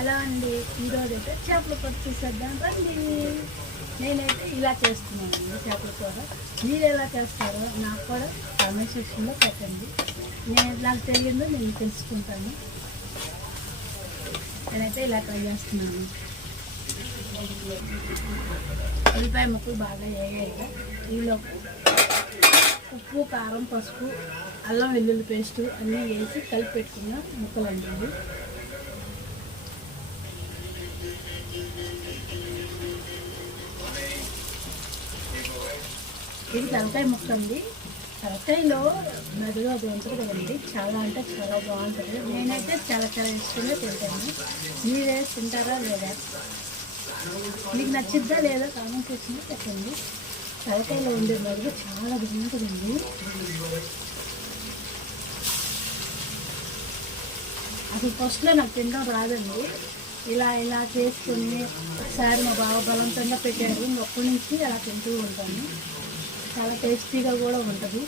అలా అండి. ఈరోజు అయితే చేపల కూర చూసేద్దాం రండి. నేనైతే ఇలా చేస్తున్నానండి చేపల కూర. మీరు ఎలా చేస్తారో నాకు కూడా కామెంట్ సెక్షన్లో పెట్టండి. నాకు తెలియదు నేను తెలుసుకుంటాను. నేనైతే ఇలా ట్రై చేస్తున్నాను. ఉల్లిపాయ ముక్కలు బాగా వేగాక ఈలో ఉప్పు, కారం, పసుపు, అల్లం వెల్లుల్లి పేస్టు అన్నీ వేసి కలిపి పెట్టుకున్న ముక్కలు అండి. ఇది తలకాయ ముక్క అండి. తలకాయలో మెదడు అది ఉంటుంది కదండి, చాలా అంటే చాలా బాగుంటుంది. నేనైతే చాలా చాలా ఇష్టంగా తింటాను. మీరే తింటారా లేదా, మీకు నచ్చిద్దా లేదా కామెంట్ సెక్షన్లో చెప్పండి. తలకాయలో ఉండే మెదడు చాలా బాగుంటుందండి. అసలు ఫస్ట్లో నాకు తినడం రాదండి. ఇలా చేసుకుని ఒకసారి మా బావ బలవంతంగా పెట్టారు. అప్పటి నుంచి అలా తింటూ ఉంటాను. చాలా టేస్టీగా కూడా ఉంటుంది.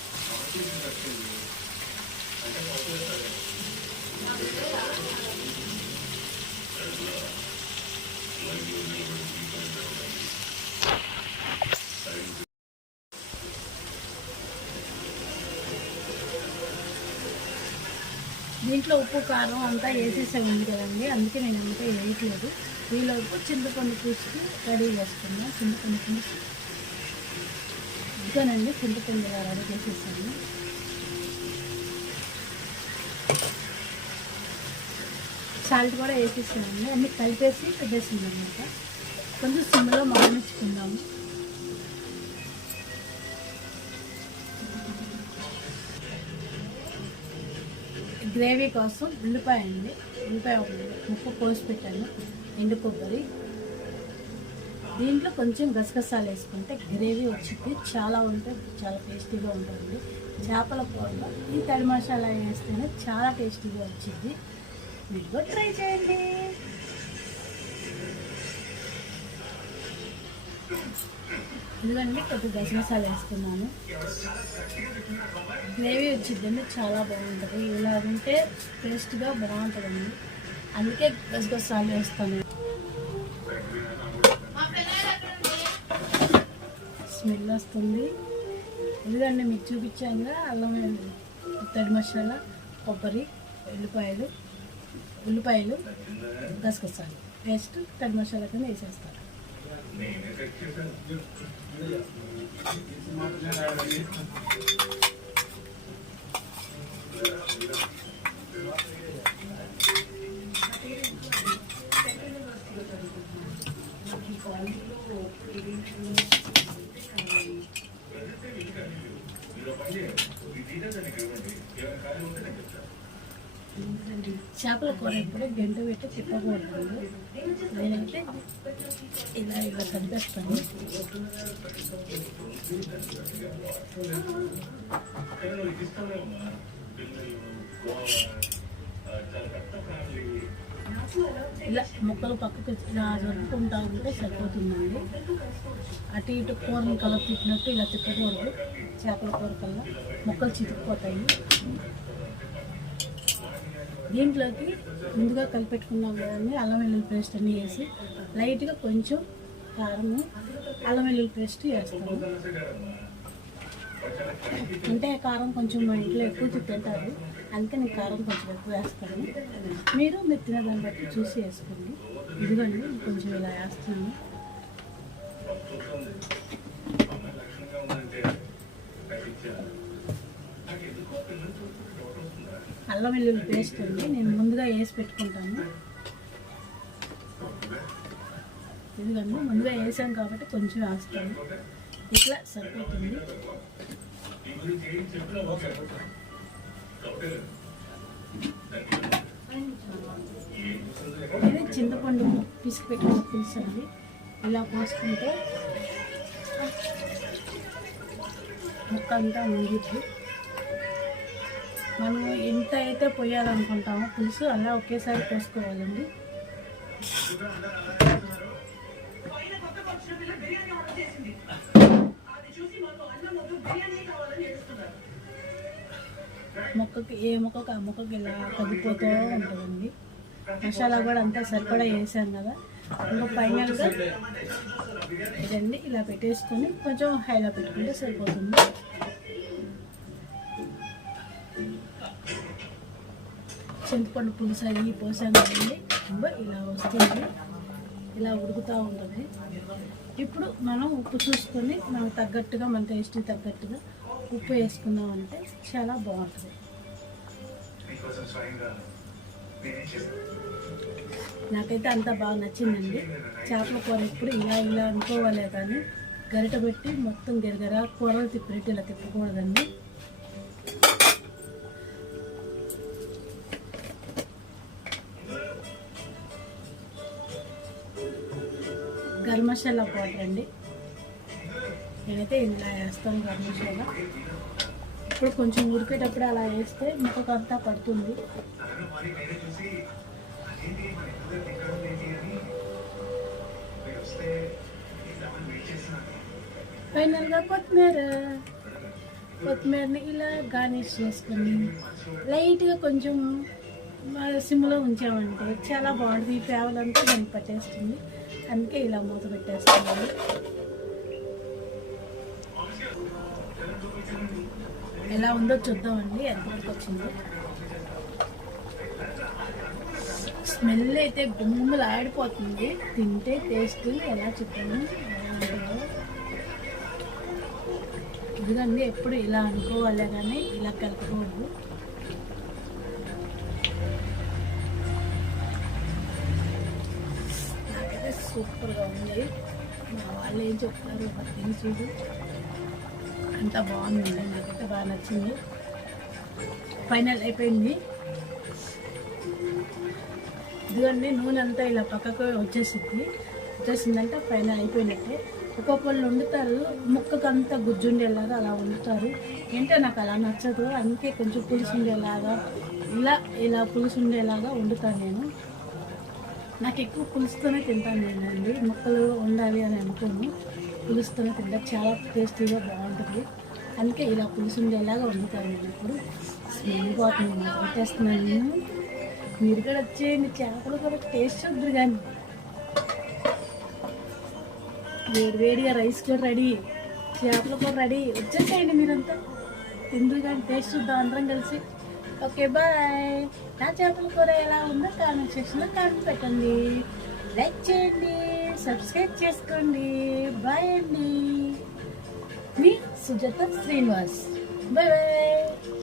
దీంట్లో ఉప్పు, కారం అంతా వేసేసే ఉంది కదండి, అందుకే నేను అంతా వేయట్లేదు. ఈలోపు చింతపండు పులుసుకి రెడీ చేసుకున్నాను. చింతపండు పులుసు ఇదేనండి. చింతపండు ఇలా రెడీ చేసేసాను. సాల్ట్ కూడా వేసేసానండి. అన్నీ కలిపేసి పెట్టేసింది అనమాట. కొంచెం సిమ్లో మగ్గనిచ్చుకుందాము. గ్రేవీ కోసం ఉల్లిపాయ అండి. ఉల్లిపాయ ముక్క కోసి పెట్టాను. ఎండు కొబ్బరి, దీంట్లో కొంచెం గసగసాలు వేసుకుంటే గ్రేవీ వచ్చింది. చాలా టేస్టీగా ఉంటుంది. చేపల కూరలో ఈ తడి మసాలా వేస్తేనే చాలా టేస్టీగా వచ్చింది. మీరు కూడా ట్రై చేయండి. ఎందుకంటే కొద్దిగా గసగసాలు వేసుకున్నాను. గ్రేవీ వచ్చిందండి, చాలా బాగుంటుంది. ఇలా ఉంటే టేస్ట్గా బాగుంటుందండి, అందుకే గసగసాలు వేస్తాను. స్మెల్ వస్తుంది. ఎందుకంటే మీకు చూపించాను అల్లం తడి మసాలా, కొబ్బరి, ఉల్లిపాయలు, గసగసాలు పేస్ట్ తడి మసాలా కింద వేసేస్తారు. చేపల కూర ఎప్పుడు గంట పెట్టి తిప్పకూడదు. నేనైతే ఇలా కలిపేస్తాను. ఇలా ముక్కలు పక్కకు ఇలా జరుపుకుంటా ఉంటే సరిపోతుందండి. అటు ఇటు కూరని కలర్ తిప్పినట్టు ఇలా తిప్పకూడదు. చేపల కూర కల్లా ముక్కలు చితికిపోతాయి. దీంట్లోకి ముందుగా కలిపెట్టుకున్నాం కదండి, అల్లం వెల్లుల్లి పేస్ట్ అన్నీ వేసి లైట్గా కొంచెం కారము, అల్లం వెల్లుల్లి పేస్ట్ వేస్తాము. అంటే కారం కొంచెం మా ఇంట్లో ఎక్కువ తింటారు, అందుకే నేను కారం కొంచెం ఎక్కువ వేస్తాను. మీరు తినేదాన్ని బట్టి చూసి వేసుకోండి. ఇదిగోండి కొంచెం ఇలా వేస్తున్నాను. అల్లం వెల్లుల్లి పేస్ట్ అండి నేను ముందుగా వేసి పెట్టుకుంటాను. ఎందుకంటే ముందుగా వేసాం కాబట్టి కొంచెం వేస్తాను. ఇట్లా సరిపోతుంది. ఇది చింతపండు పిసికి పెట్టుకున్న పులుసు అండి. ఇలా పోసుకుంటే ముక్క అంతా ఉండిద్ది. మనం ఎంత అయితే పోయాలనుకుంటామో పులుసు అలా ఒకేసారి పోసుకోవాలండి. మొక్కకి ఏ మొక్కకి ఆ మొక్కకి ఇలా కదిపోతూ ఉంటుందండి. మసాలా కూడా అంతా సరిపడా వేసాం కదా. ఇంకా ఫైనల్గా ఇదండి ఇలా పెట్టేసుకొని కొంచెం హైలో పెట్టుకుంటే సరిపోతుంది. చింతపండు పులుసు అవి పోసాం కదండి, ఇలా వస్తుంది, ఇలా ఉడుకుతూ ఉంటుంది. ఇప్పుడు మనం ఉప్పు చూసుకొని మనకు తగ్గట్టుగా, మన టేస్ట్కి తగ్గట్టుగా ఉప్పు వేసుకున్నామంటే చాలా బాగుంటుంది. నాకైతే అంతా బాగా నచ్చిందండి. చేపల కూర ఎప్పుడు ఇలా అనుకోవాలే కానీ గరిట పెట్టి మొత్తం గెరగర కూరలు తిప్పినట్టు ఇలా తిప్పకూడదండి. గరం మసాలా పౌడర్ అండి, నేనైతే ఇలా వేస్తాను గరం మసాలా. ఇప్పుడు కొంచెం ఉడికేటప్పుడు అలా వేస్తే ముక్కకంతా పడుతుంది. ఫైనల్గా కొత్తిమీరని ఇలా గార్నిష్ చేసుకొని లైట్గా కొంచెం సిమ్లో ఉంచామంటే చాలా బాగుంటుంది. ఈ ఫ్లేవర్ దాన్ని పట్టేస్తుంది, అందుకే ఇలా మూత పెట్టేస్తున్నాను. ఎలా ఉందో చూద్దామండి, ఎంతవరకు వచ్చిందో. స్మెల్ అయితే గుమ్మలు ఆడిపోతుంది, తింటే టేస్ట్ ఎలా చెప్పాను ఎలా ఉంటుందో. ఇదిగండి ఎప్పుడు ఇలా అనుకోవాలి కానీ ఇలా కలుపుకోవద్దు. నాకైతే సూపర్గా ఉంది. మా వాళ్ళు ఏం చెప్తారు తిని చూడు, అంతా బాగుందండి, నాకైతే బాగా నచ్చింది. ఫైనల్ అయిపోయింది. ఇదిగోండి నూనె అంతా ఇలా పక్కకు వచ్చేసిందంటే ఫైనల్ అయిపోయినట్టే. ఒక్కొక్కళ్ళు వండుతారు ముక్కకంతా గుజ్జుండేలాగా అలా వండుతారు, ఏంటో నాకు అలా నచ్చదు. అందుకే కొంచెం పులుసు ఉండేలాగా ఇలా పులుసు ఉండేలాగా వండుతాను నేను. నాకు ఎక్కువ పులుసుతోనే తింటాను నేనండి, ముక్కలు వండాలి అని అనుకోను, పులుసుతోనే తింటా, చాలా టేస్టీగా బాగుంటుంది. అందుకే ఇలా పులుసు ఉండేలాగా వండుతాను నేను. ఇప్పుడు స్మెల్ పోతుంది, పెట్టేస్తున్నాను నేను. మీరు కూడా వచ్చేయండి, చేపలు కూడా టేస్ట్ చూద్దరు కానీ. వేడిగా రైస్ కూడా రెడీ, చేపలు కూడా రెడీ, వచ్చేసేయండి మీరంతా తిందురు కానీ టేస్ట్ చూద్దాం అందరం కలిసి. Okay bye. నా చేపల కూర ఎలా ఉందో కామెంట్ సెక్షన్లో కామెంట్ పెట్టండి, లైక్ చేయండి, సబ్స్క్రైబ్ చేసుకోండి. బాయ్ అండి, మీ సుజాత శ్రీనివాస్. Bye bye.